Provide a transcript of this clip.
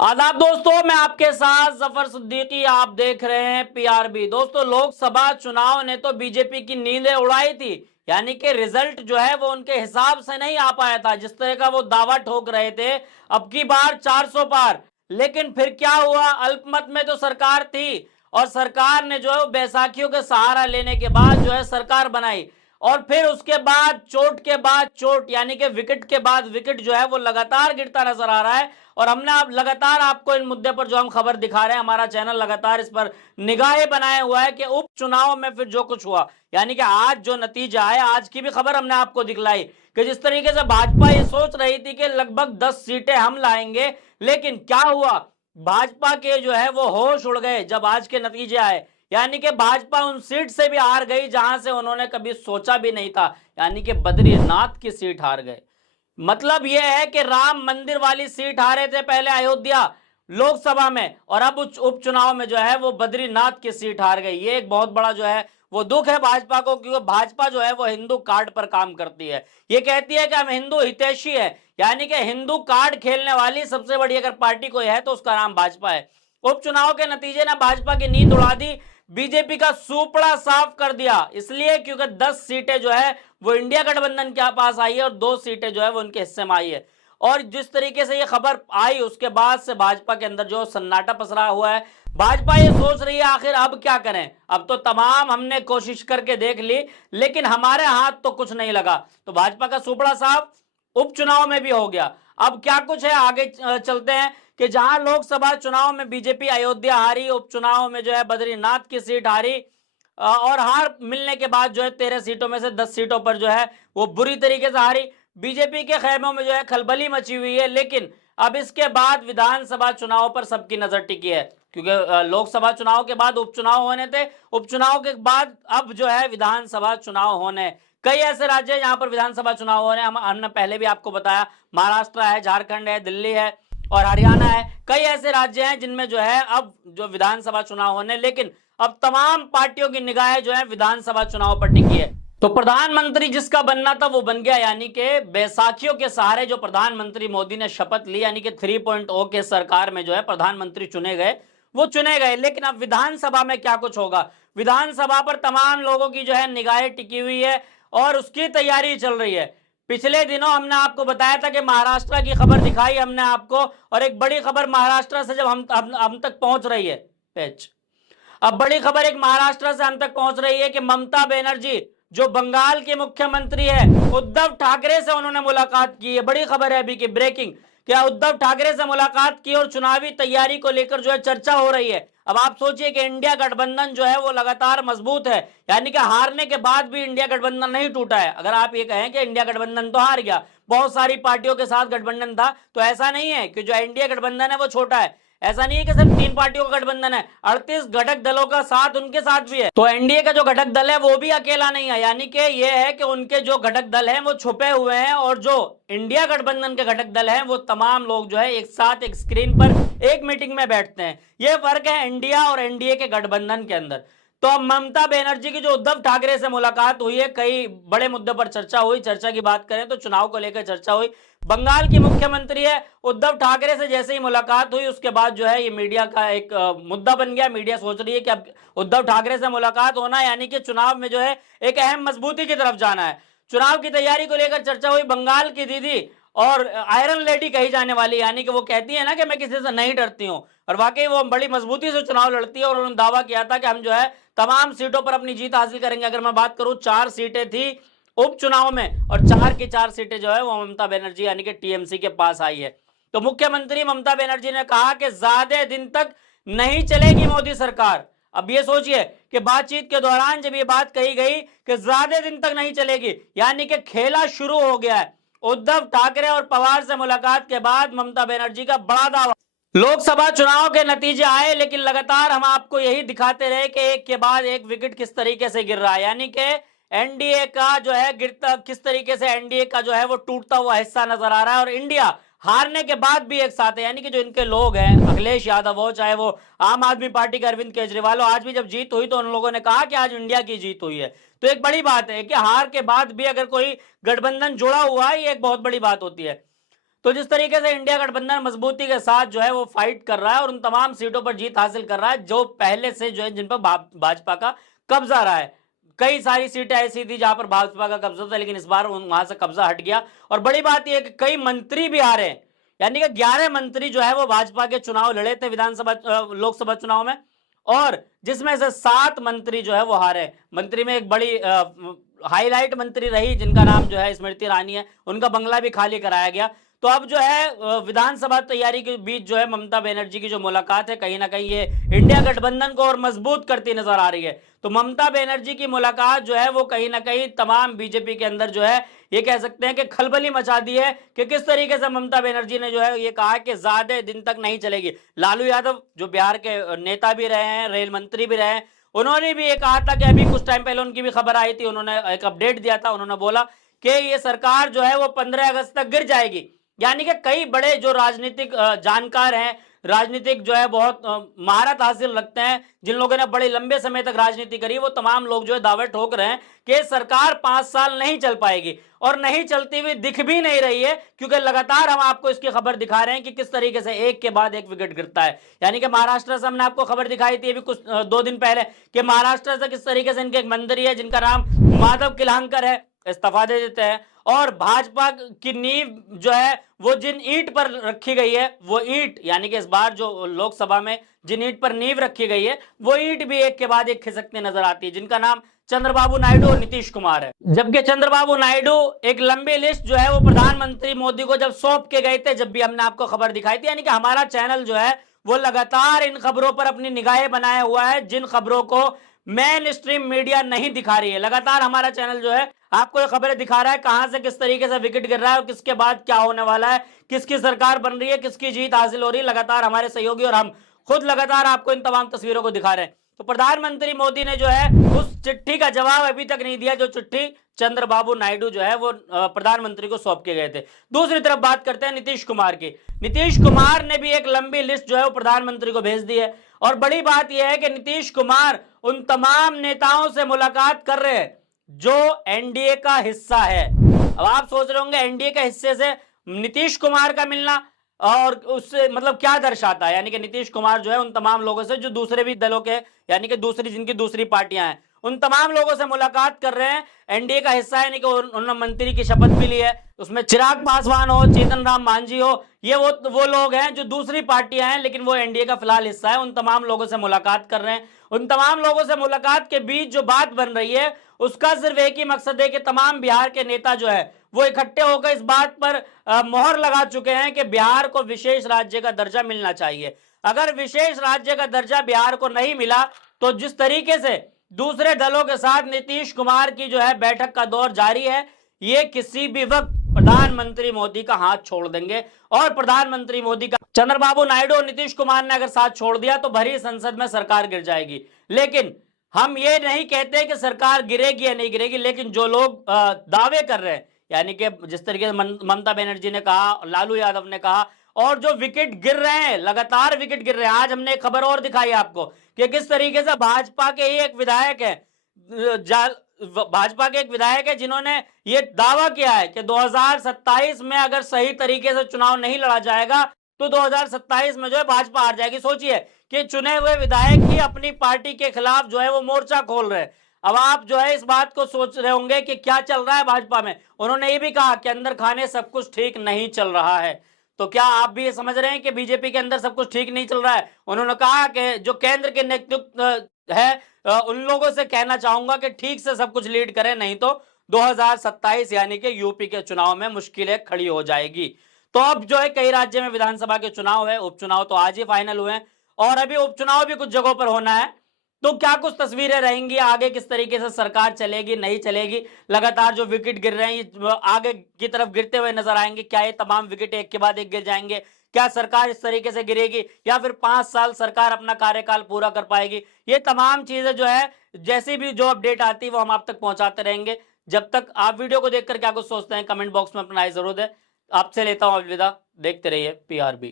आदाब दोस्तों, मैं आपके साथ जफर सिद्दीकी। आप देख रहे हैं पीआरबी। दोस्तों, लोकसभा चुनाव ने तो बीजेपी की नींदें उड़ाई थी। यानी कि रिजल्ट जो है वो उनके हिसाब से नहीं आ पाया था, जिस तरह का वो दावा ठोक रहे थे अब की बार 400 पार। लेकिन फिर क्या हुआ, अल्पमत में तो सरकार थी और सरकार ने जो है बैसाखियों के सहारा लेने के बाद जो है सरकार बनाई। और फिर उसके बाद चोट के बाद चोट, यानी कि विकेट के बाद विकेट जो है वो लगातार गिरता नजर आ रहा है। और हमने आप लगातार आपको इन मुद्दे पर जो हम खबर दिखा रहे हैं, हमारा चैनल लगातार इस पर निगाहें बनाए हुआ है कि उपचुनाव में फिर जो कुछ हुआ, यानी कि आज जो नतीजा है, आज की भी खबर हमने आपको दिखलाई कि जिस तरीके से भाजपा ये सोच रही थी कि लगभग 10 सीटें हम लाएंगे, लेकिन क्या हुआ, भाजपा के जो है वो होश उड़ गए जब आज के नतीजे आए। यानी कि भाजपा उन सीट से भी हार गई जहां से उन्होंने कभी सोचा भी नहीं था, यानी कि बद्रीनाथ की सीट हार गए। मतलब यह है कि राम मंदिर वाली सीट हारे थे पहले अयोध्या लोकसभा में, और अब उपचुनाव में जो है वो बद्रीनाथ की सीट हार गई। ये एक बहुत बड़ा जो है वो दुख है भाजपा को, क्योंकि भाजपा जो है वो हिंदू कार्ड पर काम करती है। ये कहती है कि हम हिंदू हितैषी है, यानी कि हिंदू कार्ड खेलने वाली सबसे बड़ी अगर पार्टी कोई है तो उसका नाम भाजपा है। उपचुनाव के नतीजे ने भाजपा की नींद उड़ा दी, बीजेपी का सुपड़ा साफ कर दिया, इसलिए क्योंकि 10 सीटें जो है वो इंडिया गठबंधन के पास आई है और 2 सीटें जो है वो उनके हिस्से में आई है। और जिस तरीके से ये खबर आई उसके बाद से भाजपा के अंदर जो सन्नाटा पसरा हुआ है। भाजपा ये सोच रही है आखिर अब क्या करें, अब तो तमाम हमने कोशिश करके देख ली लेकिन हमारे हाथ तो कुछ नहीं लगा। तो भाजपा का सुपड़ा साफ उपचुनाव में भी हो गया। अब क्या कुछ है, आगे चलते हैं कि जहां लोकसभा चुनाव में बीजेपी अयोध्या हारी, उपचुनाव में जो है बद्रीनाथ की सीट हारी, और हार मिलने के बाद जो है 13 सीटों में से 10 सीटों पर जो है वो बुरी तरीके से हारी। बीजेपी के खेमों में जो है खलबली मची हुई है। लेकिन अब इसके बाद विधानसभा चुनाव पर सबकी नजर टिकी है, क्योंकि लोकसभा चुनाव के बाद उपचुनाव होने थे, उपचुनाव के बाद अब जो है विधानसभा चुनाव होने। कई ऐसे राज्य हैं जहां पर विधानसभा चुनाव हो रहे हैं। हमने पहले भी आपको बताया, महाराष्ट्र है, झारखंड है, दिल्ली है और हरियाणा है। कई ऐसे राज्य हैं जिनमें जो है अब जो विधानसभा चुनाव होने, लेकिन अब तमाम पार्टियों की निगाहें जो है विधानसभा चुनाव पर टिकी है। तो प्रधानमंत्री जिसका बनना था वो बन गया, यानी कि बैसाखियों के सहारे जो प्रधानमंत्री मोदी ने शपथ ली, यानी कि 3.0 के सरकार में जो है प्रधानमंत्री चुने गए, वो चुने गए। लेकिन अब विधानसभा में क्या कुछ होगा, विधानसभा पर तमाम लोगों की जो है निगाहें टिकी हुई है और उसकी तैयारी चल रही है। पिछले दिनों हमने आपको बताया था कि महाराष्ट्र की खबर दिखाई हमने आपको, और एक बड़ी खबर महाराष्ट्र से जब हम तक पहुंच रही है पेच, अब बड़ी खबर एक महाराष्ट्र से हम तक पहुंच रही है कि ममता बनर्जी जो बंगाल के मुख्यमंत्री है, उद्धव ठाकरे से उन्होंने मुलाकात की है। बड़ी खबर है अभी की, ब्रेकिंग, क्या उद्धव ठाकरे से मुलाकात की और चुनावी तैयारी को लेकर जो है चर्चा हो रही है। अब आप सोचिए कि इंडिया गठबंधन जो है वो लगातार मजबूत है, यानी कि हारने के बाद भी इंडिया गठबंधन नहीं टूटा है। अगर आप ये कहें कि इंडिया गठबंधन तो हार गया, बहुत सारी पार्टियों के साथ गठबंधन था, तो ऐसा नहीं है कि जो इंडिया गठबंधन है वो छोटा है। ऐसा नहीं है कि सिर्फ 3 पार्टियों का गठबंधन है, 38 घटक दलों का साथ उनके साथ भी है। तो एनडीए का जो घटक दल है वो भी अकेला नहीं है, यानी कि ये है कि उनके जो घटक दल हैं वो छुपे हुए हैं, और जो इंडिया गठबंधन के घटक दल हैं वो तमाम लोग जो है एक साथ एक स्क्रीन पर एक मीटिंग में बैठते हैं। ये फर्क है इंडिया और एनडीए के गठबंधन के अंदर। तो अब ममता बनर्जी की जो उद्धव ठाकरे से मुलाकात हुई है, कई बड़े मुद्दों पर चर्चा हुई। चर्चा की बात करें तो चुनाव को लेकर चर्चा हुई। बंगाल की मुख्यमंत्री है, उद्धव ठाकरे से जैसे ही मुलाकात हुई उसके बाद जो है ये मीडिया का एक मुद्दा बन गया। मीडिया सोच रही है कि अब उद्धव ठाकरे से मुलाकात होना यानी कि चुनाव में जो है एक अहम मजबूती की तरफ जाना है। चुनाव की तैयारी को लेकर चर्चा हुई। बंगाल की दीदी और आयरन लेडी कही जाने वाली, यानी कि वो कहती है ना कि मैं किसी से नहीं डरती हूं, और वाकई वो बड़ी मजबूती से चुनाव लड़ती है। और उन्होंने दावा किया था कि हम जो है तमाम सीटों पर अपनी जीत हासिल करेंगे। अगर मैं बात करूं, 4 सीटें थी उपचुनाव में और 4 की 4 सीटें जो है वो ममता बनर्जी यानी कि टीएमसी के पास आई है। तो मुख्यमंत्री ममता बनर्जी ने कहा कि ज्यादा दिन तक नहीं चलेगी मोदी सरकार। अब ये सोचिए कि बातचीत के दौरान जब ये बात कही गई कि ज्यादा दिन तक नहीं चलेगी, यानी कि खेला शुरू हो गया है। उद्धव ठाकरे और पवार से मुलाकात के बाद ममता बनर्जी का बड़ा दावा। लोकसभा चुनाव के नतीजे आए, लेकिन लगातार हम आपको यही दिखाते रहे कि एक के बाद एक विकेट किस तरीके से गिर रहा है, यानी कि एनडीए का जो है गिरता, किस तरीके से एनडीए का जो है वो टूटता हुआ हिस्सा नजर आ रहा है। और इंडिया हारने के बाद भी एक साथ है, यानी कि जो इनके लोग हैं, अखिलेश यादव हो, चाहे वो आम आदमी पार्टी के अरविंद केजरीवाल हो, आज भी जब जीत हुई तो उन लोगों ने कहा कि आज इंडिया की जीत हुई है। तो एक बड़ी बात है कि हार के बाद भी अगर कोई गठबंधन जुड़ा हुआ है, ये एक बहुत बड़ी बात होती है। तो जिस तरीके से इंडिया गठबंधन मजबूती के साथ जो है वो फाइट कर रहा है और उन तमाम सीटों पर जीत हासिल कर रहा है जो पहले से जो है जिन पर भाजपा का कब्जा रहा है। कई सारी सीटें ऐसी थी जहां पर भाजपा का कब्जा था, लेकिन इस बार वहां से कब्जा हट गया। और बड़ी बात यह है कि कई मंत्री भी आ रहे हैं, यानी कि 11 मंत्री जो है वो भाजपा के चुनाव लड़े थे विधानसभा लोकसभा चुनाव में, और जिसमें से 7 मंत्री जो है वो हारे। मंत्री में एक बड़ी हाईलाइट मंत्री रही जिनका नाम जो है स्मृति ईरानी है, उनका बंगला भी खाली कराया गया। तो अब जो है विधानसभा तैयारी के बीच जो है ममता बनर्जी की जो मुलाकात है, कहीं ना कहीं ये इंडिया गठबंधन को और मजबूत करती नजर आ रही है। तो ममता बनर्जी की मुलाकात जो है वो कहीं ना कहीं तमाम बीजेपी के अंदर जो है ये कह सकते हैं कि खलबली मचा दी है कि किस तरीके से ममता बनर्जी ने जो है ये कहा कि ज्यादा दिन तक नहीं चलेगी। लालू यादव जो बिहार के नेता भी रहे हैं, रेल मंत्री भी रहे हैं, उन्होंने भी ये कहा था कि अभी कुछ टाइम पहले उनकी भी खबर आई थी, उन्होंने एक अपडेट दिया था, उन्होंने बोला कि ये सरकार जो है वो 15 अगस्त तक गिर जाएगी। यानी कि कई बड़े जो राजनीतिक जानकार हैं, राजनीतिक जो है बहुत महारत हासिल रखते हैं, जिन लोगों ने बड़े लंबे समय तक राजनीति करी, वो तमाम लोग जो है दावे ठोक रहे हैं कि सरकार 5 साल नहीं चल पाएगी, और नहीं चलती हुई दिख भी नहीं रही है, क्योंकि लगातार हम आपको इसकी खबर दिखा रहे हैं कि किस तरीके से एक के बाद एक विकेट गिरता है। यानी कि महाराष्ट्र से हमने आपको खबर दिखाई थी अभी कुछ 2 दिन पहले कि महाराष्ट्र से किस तरीके से इनके एक मंत्री है जिनका नाम माधव किलहांकर है, इस्तीफा दे देते हैं। और भाजपा की नींव जो है वो जिन ईंट पर रखी गई है, वो ईंट यानी कि इस बार जो लोकसभा में जिन ईंट पर नींव रखी गई है, वो ईंट भी एक के बाद एक खिसकती नजर आती है, जिनका नाम चंद्रबाबू नायडू और नीतीश कुमार है। जबकि चंद्रबाबू नायडू एक लंबी लिस्ट जो है वो प्रधानमंत्री मोदी को जब सौंप के गए थे, जब भी हमने आपको खबर दिखाई थी, यानी कि हमारा चैनल जो है वो लगातार इन खबरों पर अपनी निगाहें बनाया हुआ है, जिन खबरों को मेन स्ट्रीम मीडिया नहीं दिखा रही है। लगातार हमारा चैनल जो है आपको ये खबरें दिखा रहा है कहां से किस तरीके से विकेट गिर रहा है और किसके बाद क्या होने वाला है, किसकी सरकार बन रही है, किसकी जीत हासिल हो रही है। लगातार हमारे सहयोगी और हम खुद लगातार आपको इन तमाम तस्वीरों को दिखा रहे हैं। तो प्रधानमंत्री मोदी ने जो है उस चिट्ठी का जवाब अभी तक नहीं दिया जो चिट्ठी चंद्रबाबू नायडू जो है वो प्रधानमंत्री को सौंप के गए थे। दूसरी तरफ बात करते हैं नीतीश कुमार की। नीतीश कुमार ने भी एक लंबी लिस्ट जो है वो प्रधानमंत्री को भेज दी है, और बड़ी बात यह है कि नीतीश कुमार उन तमाम नेताओं से मुलाकात कर रहे हैं जो एनडीए का हिस्सा है। अब आप सोच रहे होंगे एनडीए के हिस्से से नीतीश कुमार का मिलना और उससे मतलब क्या दर्शाता है, यानी कि नीतीश कुमार जो है उन तमाम लोगों से जो दूसरे भी दलों के यानी कि जिनकी दूसरी पार्टियां हैं, उन तमाम लोगों से मुलाकात कर रहे हैं। एनडीए का हिस्सा है, यानी कि उन्होंने मंत्री की शपथ भी ली है, उसमें चिराग पासवान हो, चेतन राम मांझी हो, ये वो लोग हैं जो दूसरी पार्टियां हैं, लेकिन वो एनडीए का फिलहाल हिस्सा है। उन तमाम लोगों से मुलाकात कर रहे हैं। उन तमाम लोगों से मुलाकात के बीच जो बात बन रही है उसका सिर्फ एक ही मकसद है कि तमाम बिहार के नेता जो है वो इकट्ठे होकर इस बात पर मोहर लगा चुके हैं कि बिहार को विशेष राज्य का दर्जा मिलना चाहिए। अगर विशेष राज्य का दर्जा बिहार को नहीं मिला तो जिस तरीके से दूसरे दलों के साथ नीतीश कुमार की जो है बैठक का दौर जारी है, ये किसी भी वक्त प्रधानमंत्री मोदी का हाथ छोड़ देंगे। और प्रधानमंत्री मोदी का चंद्रबाबू नायडू और नीतीश कुमार ने अगर साथ छोड़ दिया तो भरी संसद में सरकार गिर जाएगी। लेकिन हम ये नहीं कहते कि सरकार गिरेगी या नहीं गिरेगी, लेकिन जो लोग दावे कर रहे हैं, यानी कि जिस तरीके से ममता बनर्जी ने कहा, लालू यादव ने कहा, और जो विकेट गिर रहे हैं, लगातार विकेट गिर रहे हैं। आज हमने एक खबर और दिखाई आपको कि किस तरीके से भाजपा के एक विधायक है, भाजपा के एक विधायक है जिन्होंने ये दावा किया है कि 2027 में अगर सही तरीके से चुनाव नहीं लड़ा जाएगा तो 2027 में जो है भाजपा हार जाएगी। सोचिए कि चुने हुए विधायक ही अपनी पार्टी के खिलाफ जो है वो मोर्चा खोल रहे हैं। अब आप जो है इस बात को सोच रहे होंगे कि क्या चल रहा है भाजपा में। उन्होंने ये भी कहा कि अंदर खाने सब कुछ ठीक नहीं चल रहा है। तो क्या आप भी ये समझ रहे हैं कि बीजेपी के अंदर सब कुछ ठीक नहीं चल रहा है? उन्होंने कहा कि जो केंद्र के नेतृत्व है उन लोगों से कहना चाहूंगा कि ठीक से सब कुछ लीड करें, नहीं तो 2027 यानी कि यूपी के चुनाव में मुश्किलें खड़ी हो जाएगी। तो अब जो है कई राज्य में विधानसभा के चुनाव है, उपचुनाव तो आज ही फाइनल हुए हैं और अभी उपचुनाव भी कुछ जगहों पर होना है। तो क्या कुछ तस्वीरें रहेंगी आगे, किस तरीके से सरकार चलेगी नहीं चलेगी, लगातार जो विकेट गिर रहे हैं आगे की तरफ गिरते हुए नजर आएंगे, क्या ये तमाम विकेट एक के बाद एक गिर जाएंगे, क्या सरकार इस तरीके से गिरेगी या फिर 5 साल सरकार अपना कार्यकाल पूरा कर पाएगी, ये तमाम चीजें जो है जैसी भी जो अपडेट आती है वो हम आप तक पहुंचाते रहेंगे। जब तक आप वीडियो को देखकर क्या कुछ सोचते हैं कमेंट बॉक्स में अपना राय जरूर दें। आपसे लेता हूं अलविदा, देखते रहिए PRB।